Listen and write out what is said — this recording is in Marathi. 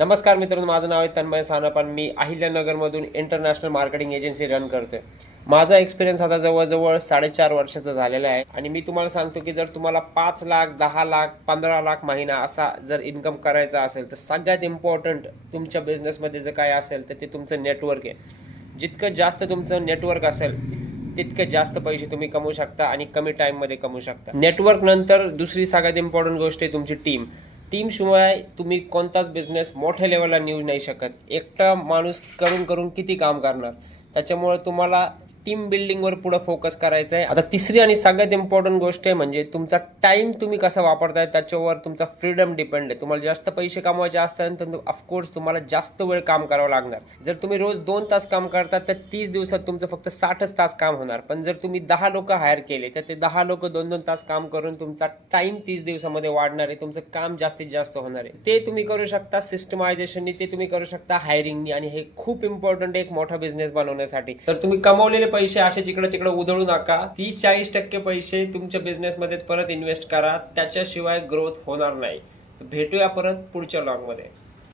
नमस्कार मित्रांनो माझं नाव आहे तन्मय सानपान. मी अहिल्यानगरमधून इंटरनॅशनल मार्केटिंग एजन्सी रन करतोय. माझा एक्सपिरियन्स आता जवळजवळ साडेचार वर्षाचा झालेला आहे. आणि मी तुम्हाला सांगतो की जर तुम्हाला पाच लाख दहा लाख पंधरा लाख महिना असा जर इन्कम करायचा असेल तर सगळ्यात इम्पॉर्टंट तुमच्या बिझनेसमध्ये जर काय असेल तर ते तुमचं नेटवर्क आहे. जितकं जास्त तुमचं नेटवर्क असेल तितके जास्त पैसे तुम्ही कमवू शकता आणि कमी टाइममध्ये कमवू शकता. नेटवर्क नंतर दुसरी सगळ्यात इम्पॉर्टंट गोष्ट आहे तुमची टीम टीमशिवाय तुम्ही कोणताच बिझनेस मोठ्या लेवलला नेऊ नाही शकत. एकटा माणूस करून करून किती काम करणार? त्याच्यामुळे तुम्हाला टीम बिल्डिंगवर पुढे फोकस करायचं आहे आता तिसरी आणि सगळ्यात इम्पॉर्टंट गोष्ट आहे म्हणजे तुमचा टाइम तुम्ही कसा वापरताय त्याच्यावर तुमचा फ्रीडम डिपेंड आहे. तुम्हाला जास्त पैसे कमवायचे असतात तर ऑफकोर्स तुम्हाला जास्त वेळ काम करावं लागणार. जर तुम्ही रोज दोन तास काम करता तर तीस दिवसात तुमचं फक्त साठच तास काम होणार. पण जर तुम्ही दहा लोक हायर केले तर ते दहा लोक दोन दोन तास काम करून तुमचा टाइम तीस दिवसामध्ये वाढणार आहे. तुमचं काम जास्तीत जास्त होणार आहे. ते तुम्ही करू शकता सिस्टमायझेशननी ते तुम्ही करू शकता हायरिंगनी आणि हे खूप इम्पॉर्टंट आहे एक मोठा बिझनेस बनवण्यासाठी. तर तुम्ही कमवलेले पैसे असे जिकडे तिकडे उधळू नका. तीस चाळीस टक्के पैसे तुमच्या बिझनेसमध्येच परत इन्व्हेस्ट करा. त्याच्याशिवाय ग्रोथ होणार नाही. तर भेटूया परत पुढच्या लॉगमध्ये